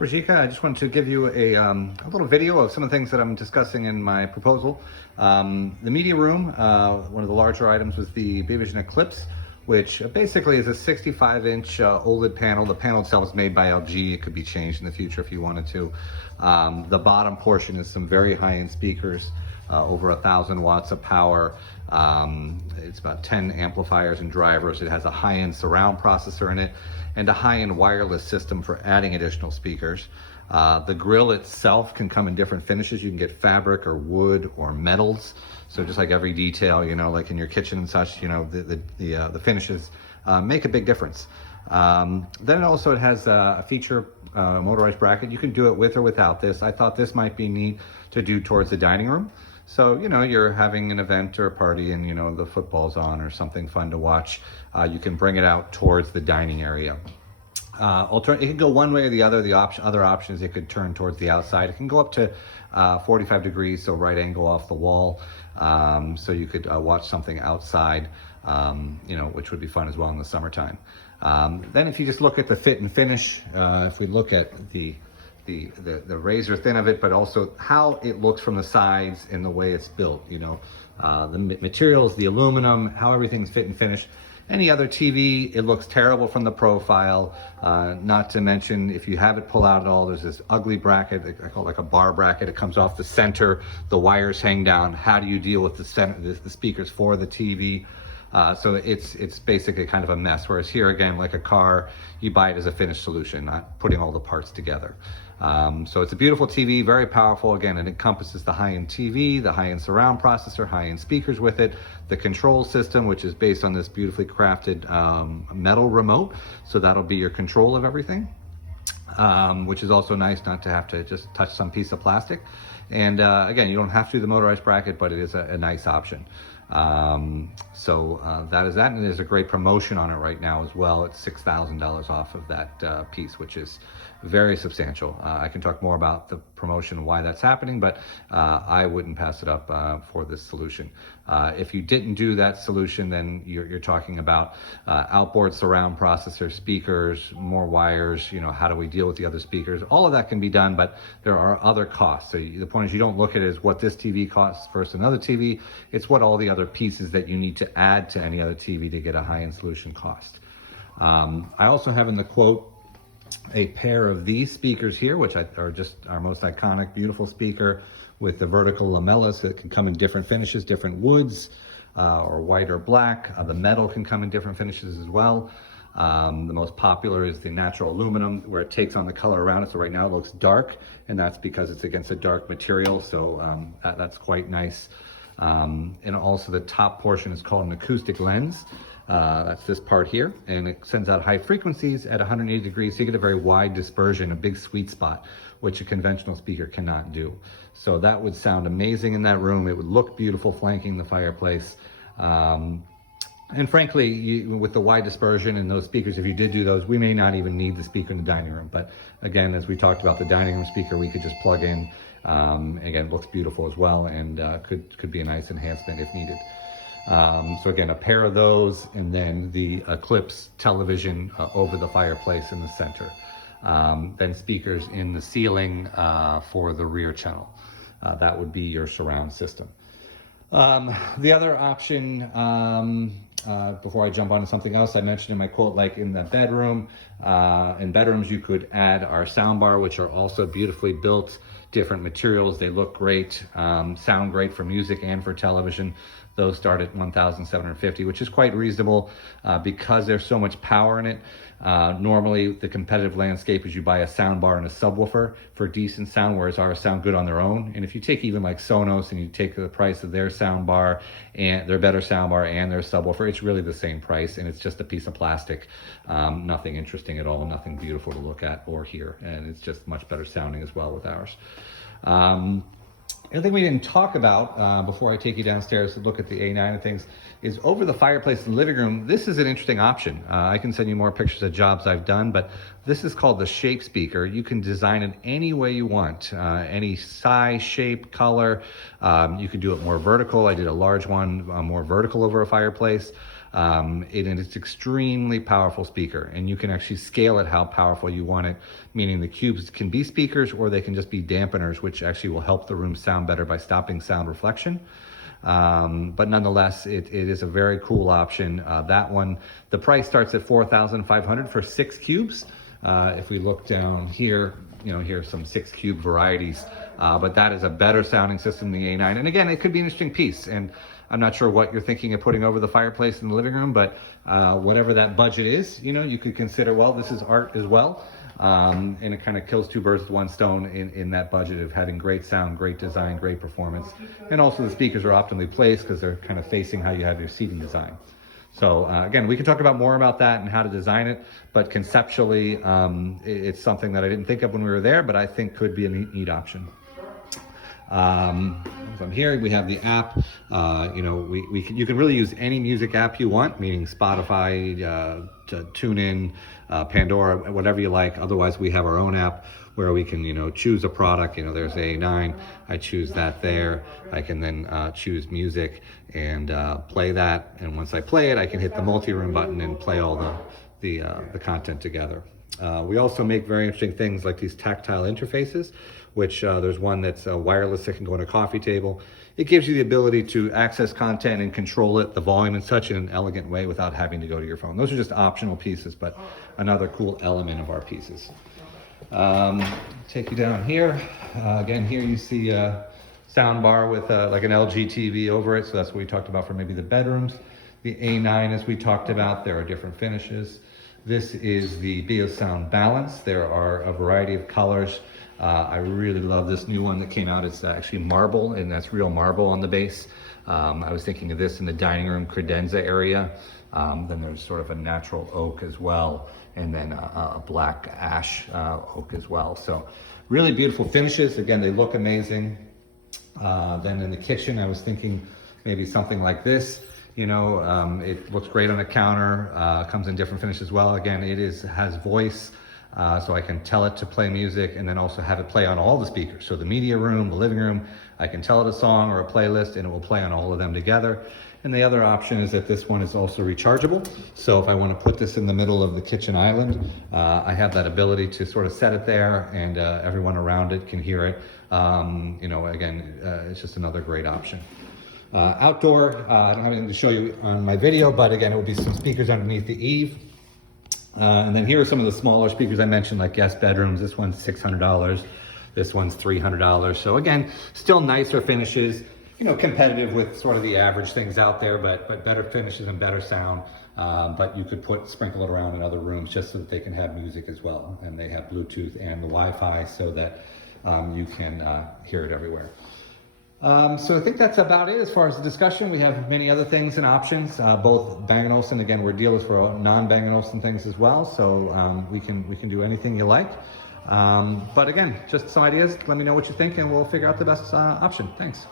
Rajika, I just wanted to give you a little video of some of the things that I'm discussing in my proposal. The media room, one of the larger items was the Beavision Eclipse, which basically is a 65-inch OLED panel. The panel itself is made by LG. It could be changed in the future if you wanted to. The bottom portion is some very high-end speakers, over 1,000 watts of power. It's about 10 amplifiers and drivers. It has a high-end surround processor in it and a high-end wireless system for adding additional speakers. The grill itself can come in different finishes. You can get fabric or wood or metals. So just like every detail, you know, like in your kitchen and such, you know, the finishes make a big difference. Then also it has a feature motorized bracket. You can do it with or without this. I thought this might be neat to do towards the dining room. So, you know, you're having an event or a party and, you know, the football's on or something fun to watch. You can bring it out towards the dining area. It can go one way or the other. The other option is it could turn towards the outside. It can go up to 45 degrees, so right angle off the wall. So you could watch something outside, you know, which would be fun as well in the summertime. Then if you just look at the fit and finish, if we look at the razor thin of it, but also how it looks from the sides and the way it's built, you know, the materials, the aluminum, how everything's fit and finished. Any other TV, it looks terrible from the profile. Not to mention, if you have it pull out at all, there's this ugly bracket, I call it like a bar bracket. It comes off the center, the wires hang down. How do you deal with the center, the speakers for the TV? So it's basically kind of a mess. Whereas here again, like a car, you buy it as a finished solution, not putting all the parts together. So it's a beautiful TV, very powerful. Again, it encompasses the high-end TV, the high-end surround processor, high-end speakers with it, the control system, which is based on this beautifully crafted metal remote. So that'll be your control of everything, which is also nice not to have to just touch some piece of plastic. And again, you don't have to do the motorized bracket, but it is a nice option. That is that, and there's a great promotion on it right now as well. It's $6,000 off of that piece, which is very substantial. I can talk more about the promotion and why that's happening, but I wouldn't pass it up for this solution. If you didn't do that solution, then you're talking about outboard surround processor, speakers, more wires, you know, how do we deal with the other speakers? All of that can be done, but there are other costs. So the point is, you don't look at it as what this TV costs versus another TV. It's what all the other pieces that you need to add to any other TV to get a high-end solution cost. I also have in the quote a pair of these speakers here, which are just our most iconic, beautiful speaker with the vertical lamellas that can come in different finishes, different woods, or white or black. The metal can come in different finishes as well. The most popular is the natural aluminum, where it takes on the color around it. So right now it looks dark, and that's because it's against a dark material. So that's quite nice. And also the top portion is called an acoustic lens. That's this part here, and it sends out high frequencies at 180 degrees, so you get a very wide dispersion, a big sweet spot, which a conventional speaker cannot do. So that would sound amazing in that room. It would look beautiful flanking the fireplace. And frankly, with the wide dispersion and those speakers, if you did do those, we may not even need the speaker in the dining room. But again, as we talked about the dining room speaker, we could just plug in. Again, it looks beautiful as well, and could be a nice enhancement if needed. So again, a pair of those, and then the Eclipse television over the fireplace in the center. Then speakers in the ceiling for the rear channel. That would be your surround system. The other option, before I jump on to something else, I mentioned in my quote, like in the bedroom, in bedrooms you could add our soundbar, which are also beautifully built, different materials. They look great, sound great for music and for television. Those start at $1,750, which is quite reasonable because there's so much power in it. Normally, the competitive landscape is you buy a soundbar and a subwoofer for decent sound, whereas ours sound good on their own. And if you take even like Sonos and you take the price of their soundbar and their better soundbar and their subwoofer, it's really the same price, and it's just a piece of plastic. Nothing interesting at all, nothing beautiful to look at or hear, and it's just much better sounding as well with ours. The other thing we didn't talk about before I take you downstairs to look at the A9 and things is over the fireplace in the living room. This is an interesting option. I can send you more pictures of jobs I've done, but this is called the Shape Speaker. You can design it any way you want, any size, shape, color. You could do it more vertical. I did a large one, more vertical over a fireplace. It's extremely powerful speaker, and you can actually scale it how powerful you want it, meaning the cubes can be speakers or they can just be dampeners, which actually will help the room sound better by stopping sound reflection. But nonetheless, it is a very cool option. That one, the price starts at $4,500 for 6 cubes. If we look down here, here's some 6 cube varieties, but that is a better sounding system than the A9. And again, it could be an interesting piece. And I'm not sure what you're thinking of putting over the fireplace in the living room, but whatever that budget is, you could consider, well, this is art as well. And it kind of kills 2 birds with 1 stone in that budget of having great sound, great design, great performance. And also the speakers are optimally placed because they're kind of facing how you have your seating design. So again, we can talk about more about that and how to design it, but conceptually, it's something that I didn't think of when we were there, but I think could be a neat option. From here, we have the app. You can really use any music app you want, meaning Spotify, TuneIn, Pandora, whatever you like. Otherwise, we have our own app where we can, choose a product. There's A9. I choose that there. I can then choose music and play that. And once I play it, I can hit the multi-room button and play all the content together. We also make very interesting things like these tactile interfaces, which there's one that's wireless that can go on a coffee table. It gives you the ability to access content and control it, the volume and such, in an elegant way without having to go to your phone. Those are just optional pieces, but another cool element of our pieces. Take you down here. Again, here you see a sound bar with like an LG TV over it. So that's what we talked about for maybe the bedrooms. The A9, as we talked about, there are different finishes. This is the Beosound Balance. There are a variety of colors. I really love this new one that came out. It's actually marble, and that's real marble on the base. I was thinking of this in the dining room credenza area. Then there's sort of a natural oak as well, and then a black ash oak as well. So really beautiful finishes. Again, they look amazing. Then in the kitchen, I was thinking maybe something like this. It looks great on the counter, comes in different finishes as well. Again, has voice, so I can tell it to play music and then also have it play on all the speakers. So the media room, the living room, I can tell it a song or a playlist and it will play on all of them together. And the other option is that this one is also rechargeable. So if I want to put this in the middle of the kitchen island, I have that ability to sort of set it there and everyone around it can hear it. It's just another great option. Outdoor, I don't have anything to show you on my video, but again, it will be some speakers underneath the eave. And then here are some of the smaller speakers I mentioned, like guest bedrooms. This one's $600. This one's $300. So again, still nicer finishes, competitive with sort of the average things out there, but better finishes and better sound. But you could sprinkle it around in other rooms just so that they can have music as well. And they have Bluetooth and the Wi-Fi so that you can hear it everywhere. So I think that's about it as far as the discussion. We have many other things and options, both Bang & Olufsen. Again, we're dealers for non-Bang & Olufsen things as well. So we can do anything you like. But again, just some ideas. Let me know what you think and we'll figure out the best option. Thanks.